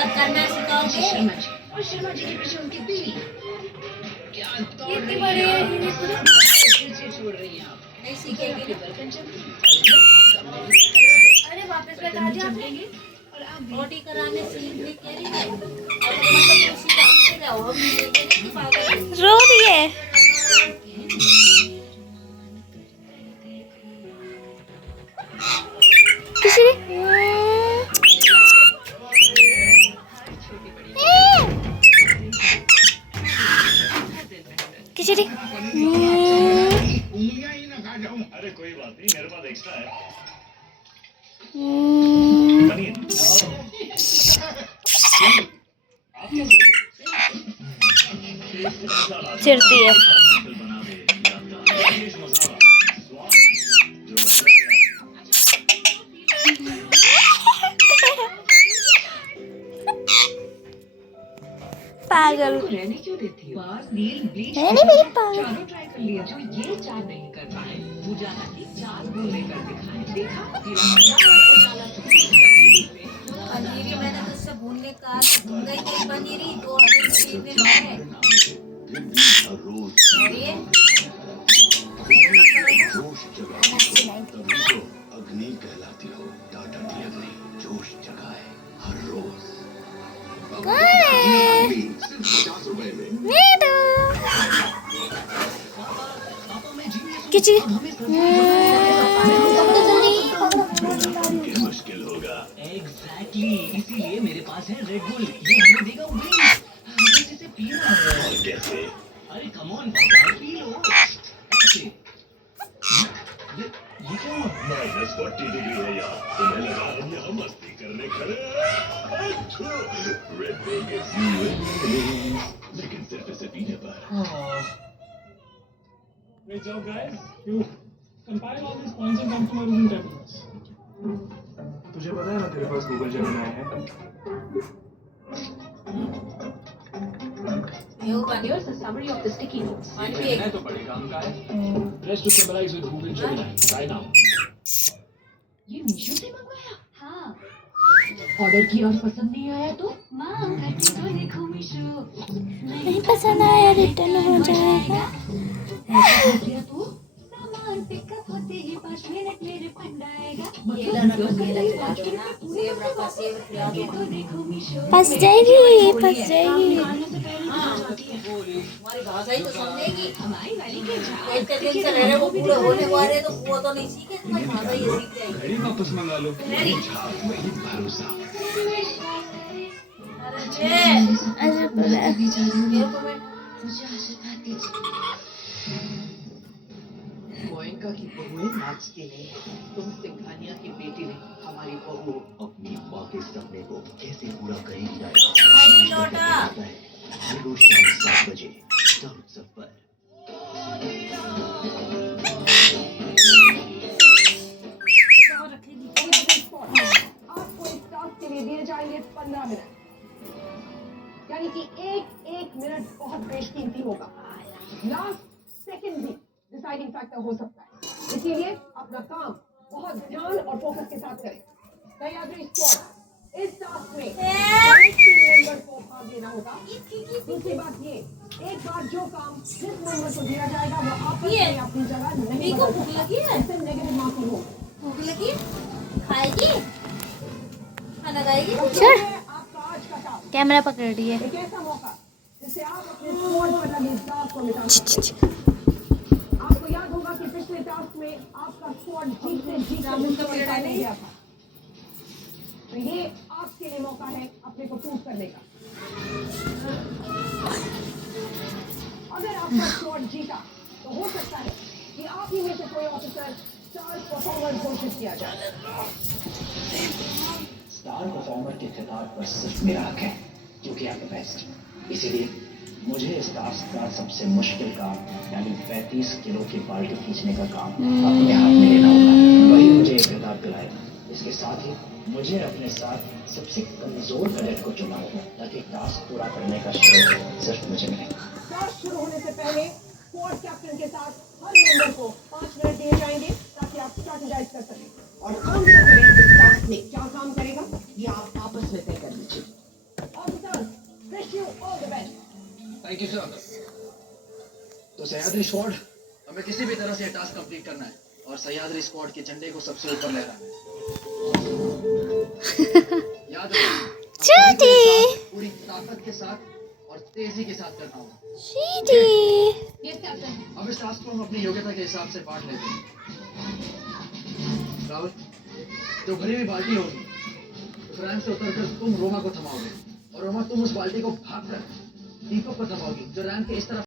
करना सिखाओगे और शर्मा जी के पीछे उनकी बीवी इतनी बड़ी छोड़ रही हैं आप नहीं सीखेगी अरे वापस बता दिया आपने और आप बॉडी कराने सीखने के लिए मतलब उसी काम से रहो रो रही है किसी खिचड़ी उंगलियां ही ना खा जाऊं। अरे कोई बात नहीं मेरे पास एक्स्ट्रा है पनीर चिढ़ती है पागल रहने क्यों देती हो? नील ब्लीच पागल चारों ट्राई कर लिया जो ये चार नहीं कर पाए उजाला की चार भूल लेकर दिखाए देखा पनीरी मैंने तुझसे भूलने का भूल गई थी पनीरी तो अभी सीखने लगे और ये जोश जगाए अग्नि कहलाती हो टाटा टी अग्नि जोश जगाए हर रोज ₹50 में किसी मुश्किल होगा एग्जैक्टली इसीलिए मेरे पास है रेड बुल ये हमें देगा विंग इसे पीना है कैसे अरे कम ऑन पापा पी लो ऐसे ये क्या हुआ -40 डिग्री है यार तुम्हें लगा हम यहाँ मस्ती करने खड़े red bull gives you wings लेकिन सिर्फ इसे पीने पर Great job, guys. You compile all these points and come to my room in 10 minutes. तुझे पता है ना तेरे पास गूगल जेमिनी है? Here's a summary of the sticky notes. मैं तो बड़े काम का है. Dress to symbolize with Google Gemini. Try now. ये मीशो से मंगवाया? हाँ. ऑर्डर किया और पसंद नहीं आया तो? माँ करके तो देखो मीशो. नहीं पसंद आया रिटर्न हो जाएगा किया तो? सामान पिकअप होते ही 5 मिनट मेरे फंड आएगा. ये लाना तो मेरा खिला दो ना सेव रखा सेव खिला दो तो देखो मीशो. फंस जाएगी हमारी भाषा ही तो समझेगी हमारी वाली के इतने दिन से रह रहे वो पूरे होने वाले तो वो तो नहीं सीखे तुम्हारी भाषा ये सीख जाएगी घड़ी वापस मंगा लो. वही भरोसा अरे बोला मुझे आशीर्वाद दीजिए. गोयनका की बहुएं नाचती नहीं तुम सिंघानिया की बेटी नहीं हमारी बहू अपनी माँ के सपने को कैसे पूरा करेगी नहीं लौटा हर रोज शाम 7 बजे स्टार उत्सव पर आपको इस टास्क के लिए दिए जाएंगे 15 मिनट यानी कि एक मिनट बहुत बेशकीमती होगा लास्ट सेकंड भी डिसाइडिंग फैक्टर हो सकता है इसीलिए अपना काम बहुत ध्यान और फोकस के साथ करें सह्याद्री स्क्वाड इस टास्क में एक टीम मेंबर को भाग लेना होगा दूसरी बात ये एक बार जो काम जिस मेंबर को दिया जाएगा वो आपस में अपनी जगह नहीं भूख लगी है नेगेटिव मार्किंग हो भूख लगी खाएगी खाना खाएगी आपका आज का टास्क कैमरा पकड़ रही है एक ऐसा मौका जिससे आप अपने स्क्वाड पर लगे टास्क को मिटा सकते हैं आपको याद होगा कि पिछले टास्क में आपका स्क्वाड जीतते गया था तो ये आपके लिए मौका है अपने को प्रूव करने का अगर आपका स्क्वाड जीता तो हो सकता है कि आप ही में से कोई ऑफिसर स्टार परफॉर्मर घोषित किया जाए स्टार परफॉर्मर के खिताब पर सिर्फ मेरा हक है क्योंकि आई एम द बेस्ट इसीलिए मुझे इस टास्क का सबसे मुश्किल काम यानी 35 किलो की बाल्टी खींचने का काम अपने हाथ में लेना होगा वही मुझे एक खिताब दिलाएगा इसके साथ ही मुझे अपने साथ सबसे कमजोर कैडेट को चुना होगा ताकि टास्क पूरा करने का श्रेय सिर्फ मुझे मिले टास्क शुरू होने से पहले स्क्वाड कैप्टन के साथ हर हर मेंबर को 5 मिनट दिए जाएंगे ताकि आप स्ट्रैटेजाइज कर सकें और आंसर करें इस टास्क में क्या काम करेगा ये आप आपस में तय कर लीजिए। Officer, wish you all the best. Thank you sir. तो सह्याद्री स्क्वाड, हमें किसी भी तरह से ये टास्क कंप्लीट करना है और सह्याद्री स्क्वाड के झंडे को सबसे ऊपर लहराना है। याद रखना, पूरी ताकत के साथ और तेजी के साथ करना होगा। Yes captain. अब इस टास्क को हम अपनी योग्यता के हिसाब से बांट लेते हैं। राहुल, जो भरी हुई बाल्टी होगी उस रैंप से उतरकर तुम रोमा को थमाओगे और रोमा तुम उस बाल्टी को भागकर दीपक को थमाओगी जो रैंप के इस तरफ